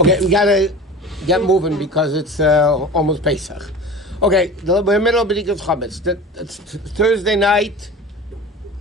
Okay, we gotta get moving because it's almost Pesach. Okay, we're in the middle of Bedikat Chametz. It's Thursday night.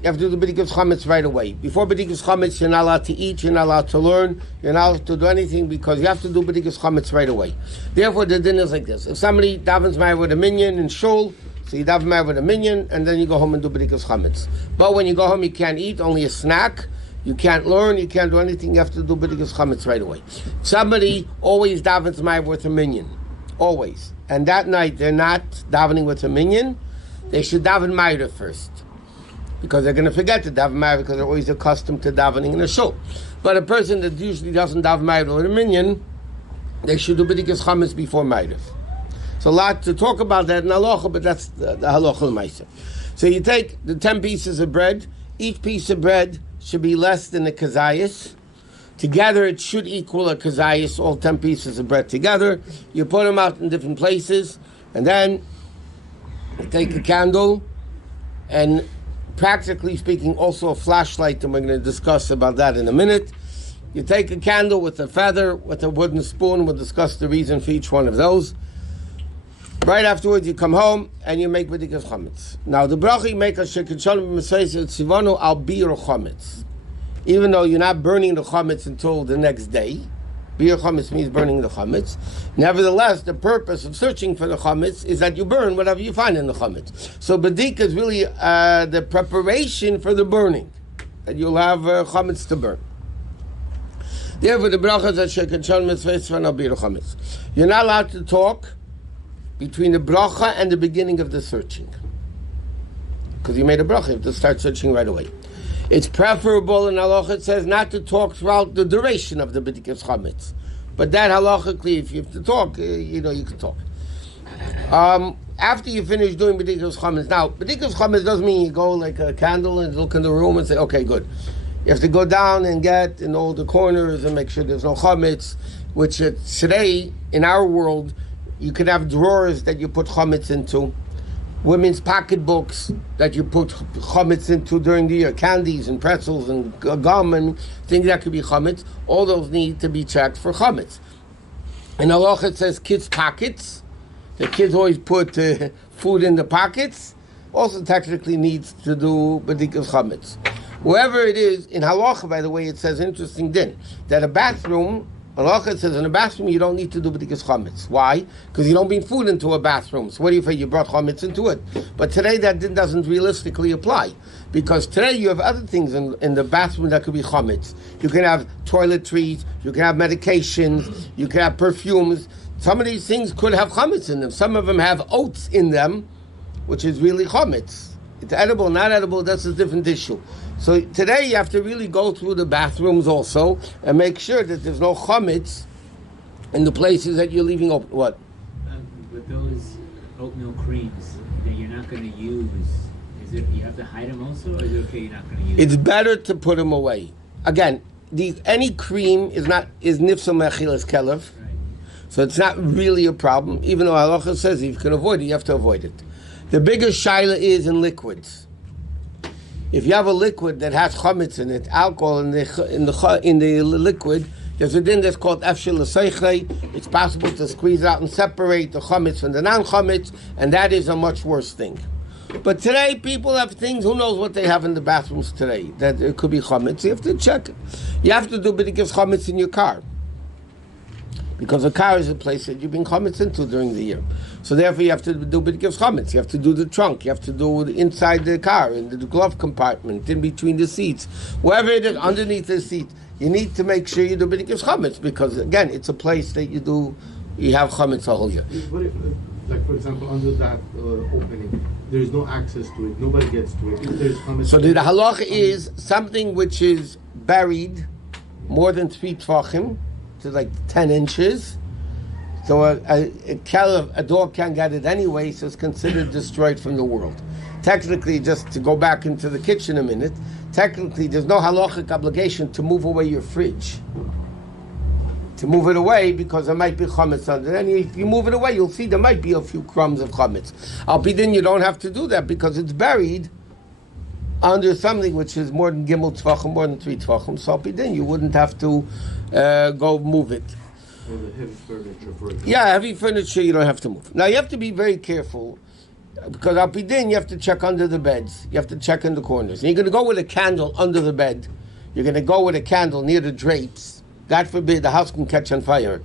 You have to do the Bedikat Chametz right away. Before Bedikat Chametz, you're not allowed to eat, you're not allowed to learn, you're not allowed to do anything because you have to do Bedikat Chametz right away. Therefore, the dinner is like this. If somebody davens married with a minyan in shul, so you daven married with a minyan, and then you go home and do Bedikat Chametz. But when you go home, you can't eat, only a snack. You can't learn, you can't do anything, you have to do Bedikat Chametz right away. Somebody always davens married with a minyan. Always. And that night, they're not davening with a minyan. They should daven married first. Because they're going to forget to daven married because they're always accustomed to davening in a shul. But a person that usually doesn't daven married with a minyan, they should do Bedikat Chametz before married. So a lot to talk about that in halacha, but that's the halacha l'maaseh. So you take the 10 pieces of bread. Each piece of bread should be less than a kazayas. Together it should equal a kazayas, all 10 pieces of bread together. You put them out in different places, and then you take a candle, and practically speaking, also a flashlight, and we're going to discuss about that in a minute. You take a candle with a feather, with a wooden spoon. We'll discuss the reason for each one of those. Right afterwards, you come home and you make Bedikat Chametz. Now, the bracha you make a shekicholem b'meseis tzivonu al bir chametz. Even though you're not burning the chametz until the next day, bir chametz means burning the chametz. Nevertheless, the purpose of searching for the chametz is that you burn whatever you find in the chametz. So Bedikat is really the preparation for the burning, that you'll have chametz to burn. Therefore, the bracha is a shekicholem b'meseis tzivonu al bir chametz. You're not allowed to talk between the bracha and the beginning of the searching. Because you made a bracha, you have to start searching right away. It's preferable in halacha, it says, not to talk throughout the duration of the Bedikat Chametz. But that halachically, if you have to talk, you can talk. After you finish doing Bedikat Chametz, now, Bedikat Chametz doesn't mean you go like a candle and look in the room and say, okay, good. You have to go down and get in all the corners and make sure there's no chametz, which today, in our world, you can have drawers that you put chametz into, women's pocketbooks that you put chametz into during the year, candies and pretzels and gum and things that could be chametz. All those need to be checked for chametz. In halacha it says kids' pockets. The kids always put food in the pockets. Also technically needs to do bedikat chametz. Wherever it is, in halacha, by the way, it says interesting din, that a bathroom, halacha says in a bathroom you don't need to do bedikat chametz. Why? Because you don't bring food into a bathroom. So what do you say? You brought chametz into it. But today that doesn't realistically apply. Because today you have other things in the bathroom that could be chametz. You can have toiletries, you can have medications, you can have perfumes. Some of these things could have chametz in them. Some of them have oats in them, which is really chametz. It's edible, not edible, that's a different issue. So today you have to really go through the bathrooms also and make sure that there's no chametz in the places that you're leaving open. What? But those oatmeal creams that you're not going to use, is it you have to hide them also, or is it okay you're not going to use It's better to put them away. Again, any cream is nifsa mechilas kelev, right. So it's not really a problem. Even though halacha says if you can avoid it, you have to avoid it. The biggest shaila is in liquids. If you have a liquid that has chametz in it, alcohol in the liquid, there's a din that's called efshel l'seichei. It's possible to squeeze out and separate the chametz from the non-chametz, and that is a much worse thing. But today, people have things, who knows what they have in the bathrooms today, that it could be chametz. You have to check it. You have to do bedikat chametz in your car. Because a car is a place that you bring chametz into during the year. So therefore you have to do bedikat chametz. You have to do the trunk. You have to do inside the car, in the glove compartment, in between the seats. Wherever it is, underneath the seat. You need to make sure you do bedikat chametz because, again, it's a place that you have chametz the whole year. What if, like for example, under that opening, there is no access to it, nobody gets to it. If there's chametz, so the halacha is something which is buried more than 3 tvachim, to like 10 inches. So a dog can't get it anyway, so it's considered destroyed from the world. Technically, just to go back into the kitchen a minute, technically there's no halachic obligation to move away your fridge. To move it away because there might be chametz under it. And if you move it away, you'll see there might be a few crumbs of chametz. Al pidin, you don't have to do that because it's buried under something which is more than gimel tvachim, more than 3 tvachim. So al pidin, you wouldn't have to go move it. Or the heavy furniture, for example. Yeah, heavy furniture you don't have to move. Now you have to be very careful because al pidin you have to check under the beds. You have to check in the corners. And you're going to go with a candle under the bed. You're going to go with a candle near the drapes. God forbid the house can catch on fire.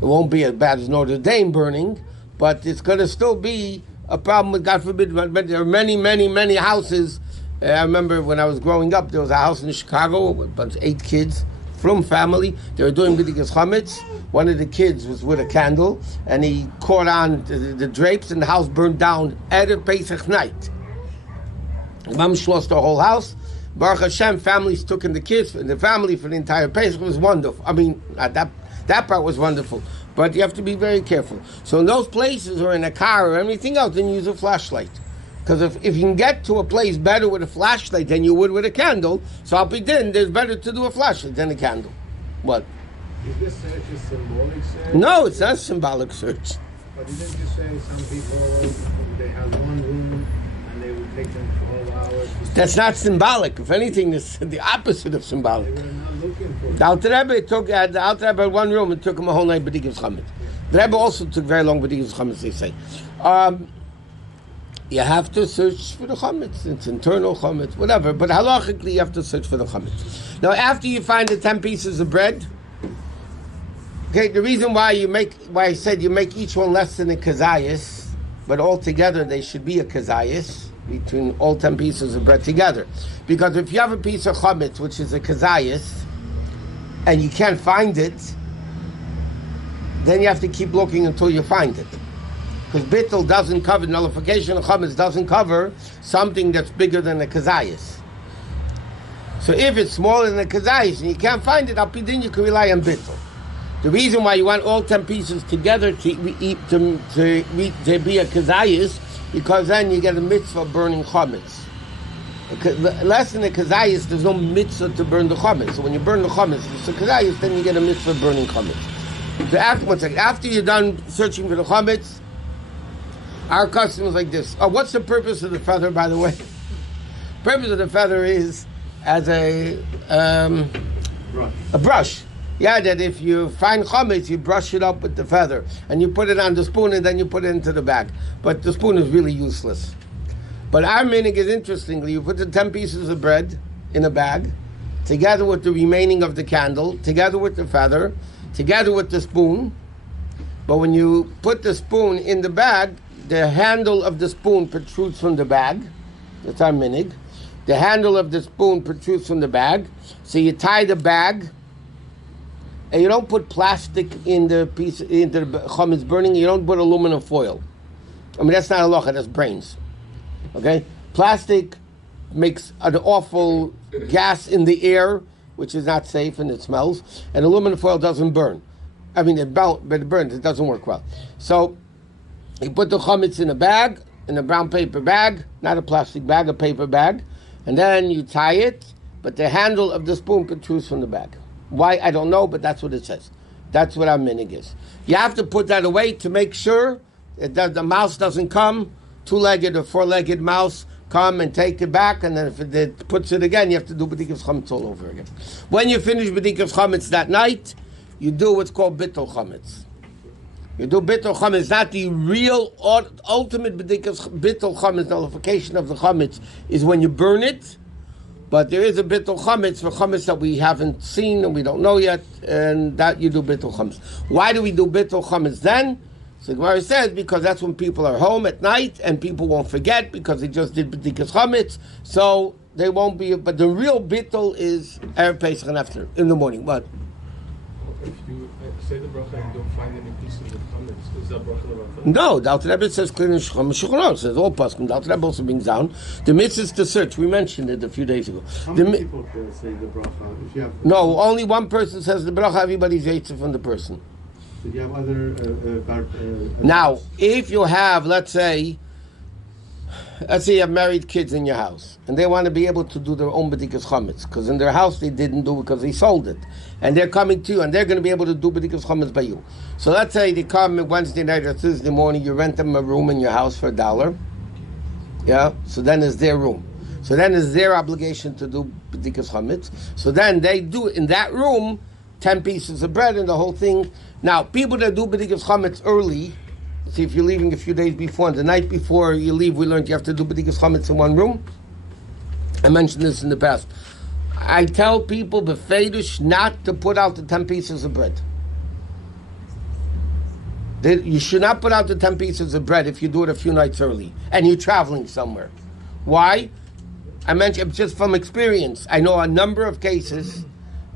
It won't be as bad as Notre Dame burning, but it's going to still be a problem with, God forbid, but there are many, many, many houses. I remember when I was growing up, there was a house in Chicago with a bunch of 8 kids from family. They were doing Bedikat Chametz. One of the kids was with a candle, and he caught on the drapes, and the house burned down at a Pesach night. Mamish lost the whole house. Baruch Hashem, families took in the kids and the family for the entire Pesach. It was wonderful. I mean, that part was wonderful. But you have to be very careful. So in those places or in a car or anything else, then use a flashlight. Because if you can get to a place better with a flashlight than you would with a candle, so I'll be then, there's better to do a flashlight than a candle. What? Is this search a symbolic search? No, it's not a symbolic search. But didn't you say some people, they have one room and they would take them 12 hours? That's not symbolic. If anything, it's the opposite of symbolic. They were not looking for The Alter Rebbe had one room and took him a whole night Bedikat Chametz. The Rebbe also took very long Bedikat Chametz, they say. You have to search for the chametz. It's internal chametz, whatever. But halachically, you have to search for the chametz. Now, after you find the 10 pieces of bread, okay, the reason why I said you make each one less than a kazayas, but altogether they should be a kazayas between all 10 pieces of bread together. Because if you have a piece of chametz, which is a kazayas, and you can't find it, then you have to keep looking until you find it. Because bittul doesn't cover, nullification of chametz doesn't cover something that's bigger than a kazayas. So if it's smaller than a kazayas and you can't find it, then you can rely on bittul. The reason why you want all 10 pieces together to be a kazayas, because then you get a mitzvah of burning chametz. Less than a kazayas, there's no mitzvah to burn the chametz. So when you burn the chametz, it's a kazayas, then you get a mitzvah of burning chametz. So after you're done searching for the chametz, our custom is like this. Oh, what's the purpose of the feather, by the way? Purpose of the feather is as a brush. Yeah, that if you find chametz, you brush it up with the feather, and you put it on the spoon, and then you put it into the bag. But the spoon is really useless. But our minig is, interestingly, you put the 10 pieces of bread in a bag, together with the remaining of the candle, together with the feather, together with the spoon. But when you put the spoon in the bag, the handle of the spoon protrudes from the bag. That's our minig. The handle of the spoon protrudes from the bag. So you tie the bag, and you don't put plastic in the piece, into the chametz burning. You don't put aluminum foil. I mean, that's not halacha, that's brains. Okay? Plastic makes an awful gas in the air, which is not safe and it smells. And aluminum foil doesn't burn. I mean, it burns. It doesn't work well. So you put the chametz in a bag, in a brown paper bag, not a plastic bag, a paper bag, and then you tie it, but the handle of the spoon protrudes from the bag. Why, I don't know, but that's what it says. That's what our minig is. You have to put that away to make sure that the mouse doesn't come, 2-legged or 4-legged mouse, come and take it back, and then if it puts it again, you have to do Bedikat Chametz all over again. When you finish Bedikat Chametz that night, you do what's called bittul chametz. You do bittul chametz, not the real ultimate bittul chametz, nullification of the chametz is when you burn it, but there is a bittul chametz for chametz that we haven't seen and we don't know yet, and that you do bittul chametz. Why do we do bittul chametz then? So the Gemara says because that's when people are home at night and people won't forget because they just did bedikas chametz, so they won't be. But the real bittul is erev Pesach and after in the morning. What? If you say the bracha and don't find any pieces of chametz, is that bracha levatel? No, the Alter Rebbe says clear in Shulchan. Says all paskim. The Alter Rebbe also brings down the mitzvah is to search. We mentioned it a few days ago. How many people say the bracha? If you have No, only one person says the bracha. Everybody's yaitzer from the person. If you have other Now, if you have, let's say you have married kids in your house, and they want to be able to do their own bedikas chametz, because in their house they didn't do it because they sold it, and they're coming to you, and they're going to be able to do bedikas chametz by you. So let's say they come Wednesday night or Thursday morning, you rent them a room in your house for $1. Yeah, so then it's their room. So then it's their obligation to do bedikas chametz. So then they do in that room. 10 pieces of bread and the whole thing. Now, people that do Bedikat Chametz early, see if you're leaving a few days before, and the night before you leave, we learned you have to do Bedikat Chametz in one room. I mentioned this in the past. I tell people, befedish, not to put out the 10 pieces of bread. You should not put out the 10 pieces of bread if you do it a few nights early and you're traveling somewhere. Why? I mentioned just from experience. I know a number of cases.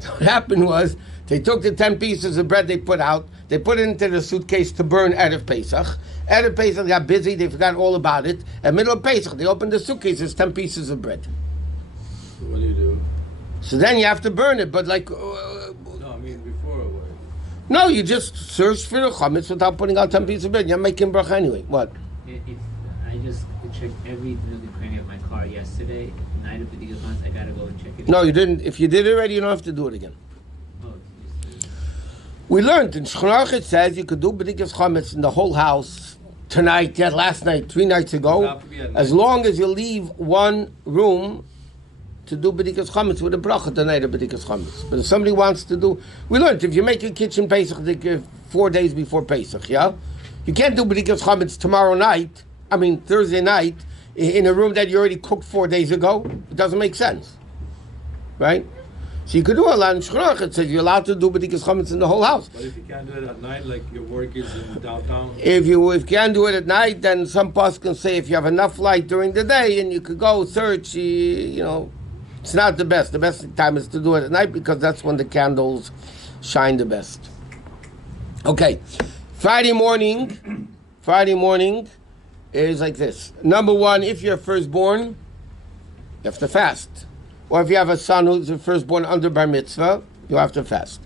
What happened was they took the 10 pieces of bread they put out, they put it into the suitcase to burn Erev Pesach. Erev Pesach got busy, they forgot all about it. In the middle of Pesach, they opened the suitcase, there's 10 pieces of bread. So what do you do? So then you have to burn it, but like... No, I mean before or what? No, you just search for the chametz without putting out 10 pieces of bread. You're making bracha anyway. What? If I just checked every nook and cranny of my car yesterday, night of the Bedikat Chametz, I gotta go and check it. No, you didn't. If you did it already, you don't have to do it again. Oh, We learned in Shulchan it says you could do Bedikat Chametz in the whole house tonight, last night, 3 nights ago, as long as you leave one room to do Bedikat Chametz with a bracha the night of Bedikat Chametz. But if somebody wants to do, we learned if you make your kitchen Pesach 4 days before Pesach, yeah, you can't do Bedikat Chametz Thursday night, in a room that you already cooked 4 days ago. It doesn't make sense, right? So you could do a lot in Shulchan. It says you're allowed to do Bedikat Chametz in the whole house. But if you can't do it at night, like your work is in downtown? If you can't do it at night, then some pastors can say if you have enough light during the day and you could go search, it's not the best. The best time is to do it at night because that's when the candles shine the best. Okay, Friday morning is like this. Number one, if you're firstborn, you have to fast. Or if you have a son who's the firstborn under bar mitzvah, you have to fast.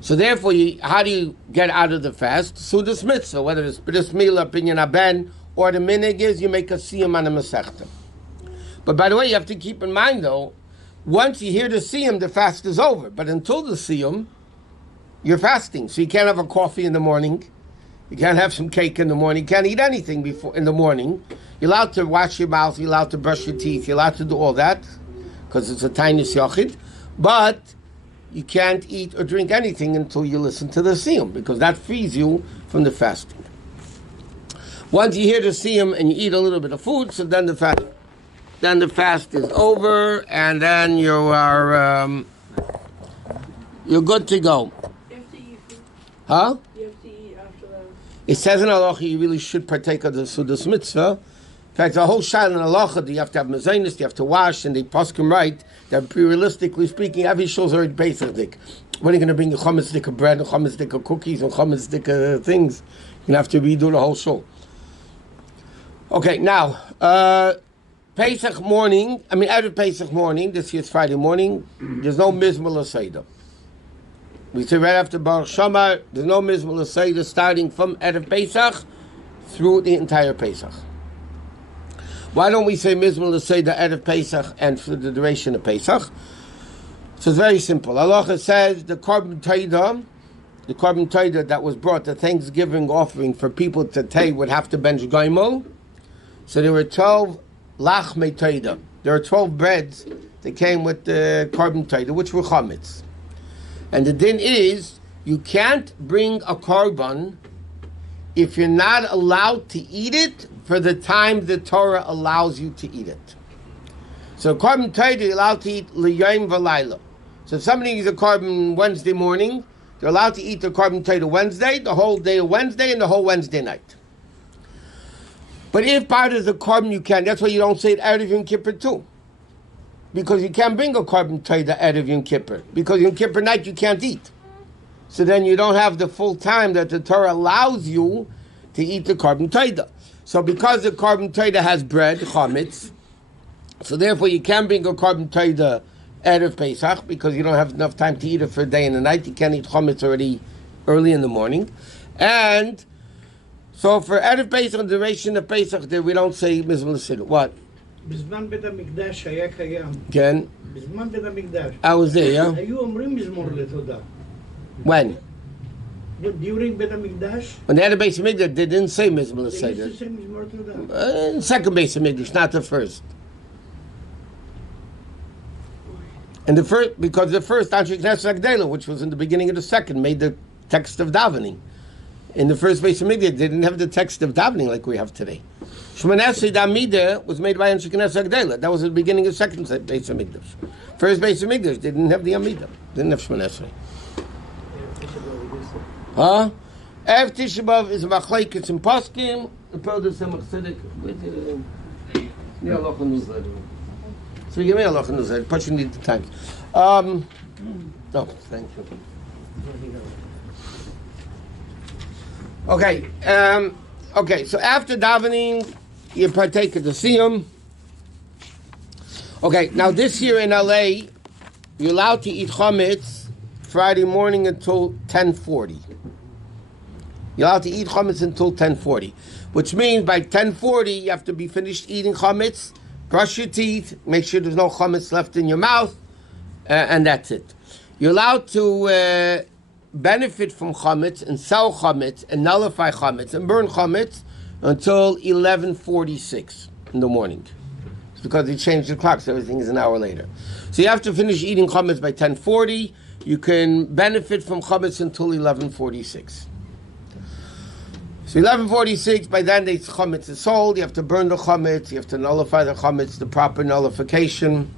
So therefore, how do you get out of the fast? Sudas mitzvah, whether it's bris milah, pinyan haben, or the minig is you make a siyum on a masechta. But by the way, you have to keep in mind though, once you hear the siyum, the fast is over. But until the siyum, you're fasting. So you can't have a coffee in the morning. You can't have some cake in the morning. You can't eat anything before in the morning. You're allowed to wash your mouth. You're allowed to brush your teeth. You're allowed to do all that because it's a tiny yachid. But you can't eat or drink anything until you listen to the siyum because that frees you from the fasting. Once you hear the siyum and you eat a little bit of food, so then the fast is over, and then you are you're good to go. You have to eat food. Huh? You have to eat after that. It says in halacha you really should partake of the sudas mitzvah. In fact, the whole shayla in halacha, you have to have mezainis, you have to wash, and they poskim right that realistically speaking, every shul's already basic. When are you going to bring a chametz stick of bread, a chametz stick of cookies, and chametz stick of things? You're going to have to redo the whole shul. Okay, now, Pesach morning, every Pesach morning, this year's Friday morning, there's no Mizmor Seder. We say right after Baruch Shamar, there's no Mizmor Seder starting from Erev Pesach through the entire Pesach. Why don't we say Mizmor Seder Erev Pesach and for the duration of Pesach? So it's very simple. Allah says the carbon taida that was brought, the Thanksgiving offering for people to take would have to bench Gaimel. So there were 12 lachmei taida. There are 12 breads that came with the carbon taida, which were chametz. And the din is, you can't bring a korban if you're not allowed to eat it for the time the Torah allows you to eat it. So carbon taida, you're allowed to eat liyayim v'layla. So if somebody eats a carbon Wednesday morning, they're allowed to eat the carbon taida Wednesday, the whole day of Wednesday, and the whole Wednesday night. But if part of the carbon you can, that's why you don't say it Erev Yom Kippur too. Because you can't bring a carbon taida Erev Yom Kippur. Because Yom Kippur night you can't eat. So then you don't have the full time that the Torah allows you to eat the carbon taida. So because the carbon taida has bread, chametz, so therefore you can't bring a carbon taida Erev Pesach because you don't have enough time to eat it for a day and a night. You can't eat chametz already early in the morning. And so for Erev Pesach, the duration of Pesach, there we don't say Mizmor Seder. What? בזמן בית המקדש היה קיים. כן. בזמן בית המקדש. I was there, yeah? היו אומרים מזמור לתודה. When? During בית המקדש. When they had a Beis Hamikdash, they didn't say Mizmor They Seder. used to say מזמור תודה. Second Beis Hamikdash, not the first. And the first, because the first Anshe Knesset Agdela, which was in the beginning of the second, made the text of davening. In the first Beis Hamikdash, they didn't have the text of davening like we have today. Shmoneh Esrei Amida was made by Anshe Knesset Agdela. That was the beginning of the second Beis Hamikdash. First Beis Hamikdash, they didn't have the Amida. Didn't have Shmoneh Esrei. Huh? Erev Tisha B'Av is a machlekes in Poskim. The Pildur Samach Tzedek. Yeah, Halacha newsletter. So give me a Halacha newsletter. But you need the time. No, thank you. Okay. Okay. So after davening, you partake of the siyum. Okay. Now this year in LA, you're allowed to eat chametz Friday morning until 10:40. You're allowed to eat chametz until 10:40, which means by 10:40 you have to be finished eating chametz, brush your teeth, make sure there's no chametz left in your mouth, and that's it. You're allowed to benefit from chametz and sell chametz and nullify chametz and burn chametz until 11:46 in the morning. It's because they changed the clock, so everything is an hour later. So you have to finish eating chametz by 10:40. You can benefit from chametz until 11:46. So 11:46, by then the chametz is sold. You have to burn the chametz. You have to nullify the chametz, the proper nullification.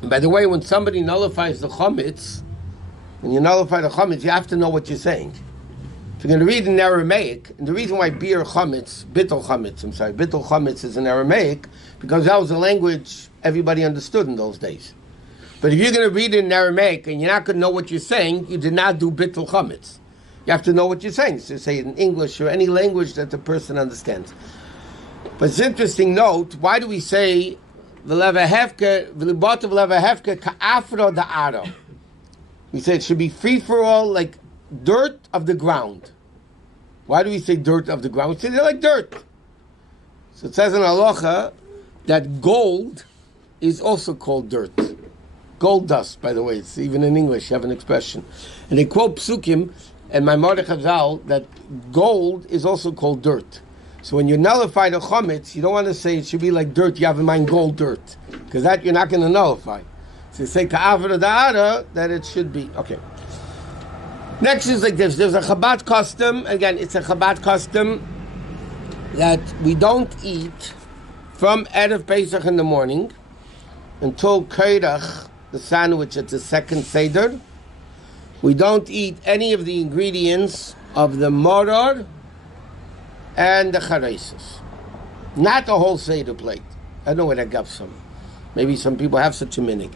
And by the way, when somebody nullifies the chametz, when you nullify the chametz, you have to know what you're saying. If you're going to read in Aramaic, and the reason why bittul chametz is in Aramaic, because that was a language everybody understood in those days. But if you're going to read it in Aramaic and you're not going to know what you're saying, you did not do bittul chametz. You have to know what you're saying. So say it in English or any language that the person understands. But it's interesting note, why do we say v'levahevke ka'afro da'aro? We say it should be free for all, like dirt of the ground. Why do we say dirt of the ground? We say they're like dirt. So it says in Halacha that gold is also called dirt. Gold dust, by the way. It's even in English, you have an expression. And they quote Psukim and my Mordechai Chazal that gold is also called dirt. So when you nullify the chametz, you don't want to say it should be like dirt, you have in mind gold dirt. Because that you're not going to nullify. So you say ka'avra da'ara, that it should be. Okay. Next is like this. There's a Chabad custom. Again, it's a Chabad custom that we don't eat from Erev Pesach in the morning until Keirach, the sandwich at the second Seder. We don't eat any of the ingredients of the moror and the charesis. Not the whole Seder plate. I don't know where that got from. Maybe some people have such a minig.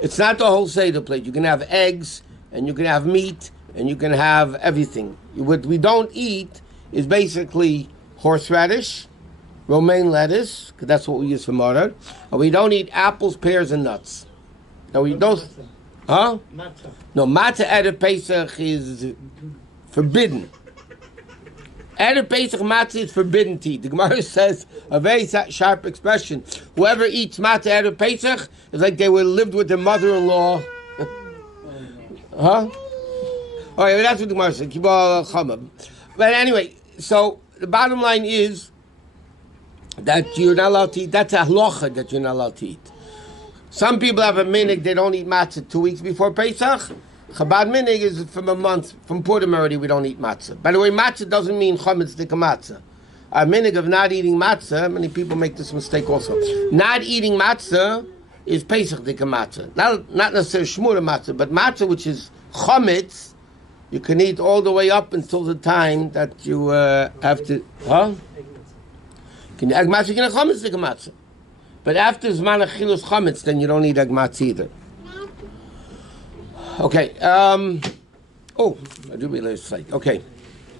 It's not the whole Seder plate. You can have eggs, and you can have meat, and you can have everything. What we don't eat is basically horseradish, romaine lettuce, because that's what we use for moror. And we don't eat apples, pears, and nuts. Now we don't... Huh? Matzah. No, matzah Erev Pesach is forbidden. Erev Pesach matzah is forbidden to eat. The Gemara says a very sharp expression. Whoever eats matzah Erev Pesach is like they would have lived with their mother-in-law. Huh? All right, that's what the Gemara said. But anyway, so the bottom line is that you're not allowed to eat. That's a halacha that you're not allowed to eat. Some people have a minig, they don't eat matzah 2 weeks before Pesach. Chabad minig is from a month, from Purim already we don't eat matzah. By the way, matzah doesn't mean chametz dika matzah. A minig of not eating matzah, many people make this mistake also. Not eating matzah is Pesach dika matzah. Not necessarily shmura matzah, but matzah which is chametz, you can eat all the way up until the time that you have to... Huh? Can you egg matzah, you can have chametz dika matzah. But after Zman Achilus Chametz, then you don't need Agmatz either. Okay. Oh, I do realize it's late. Okay.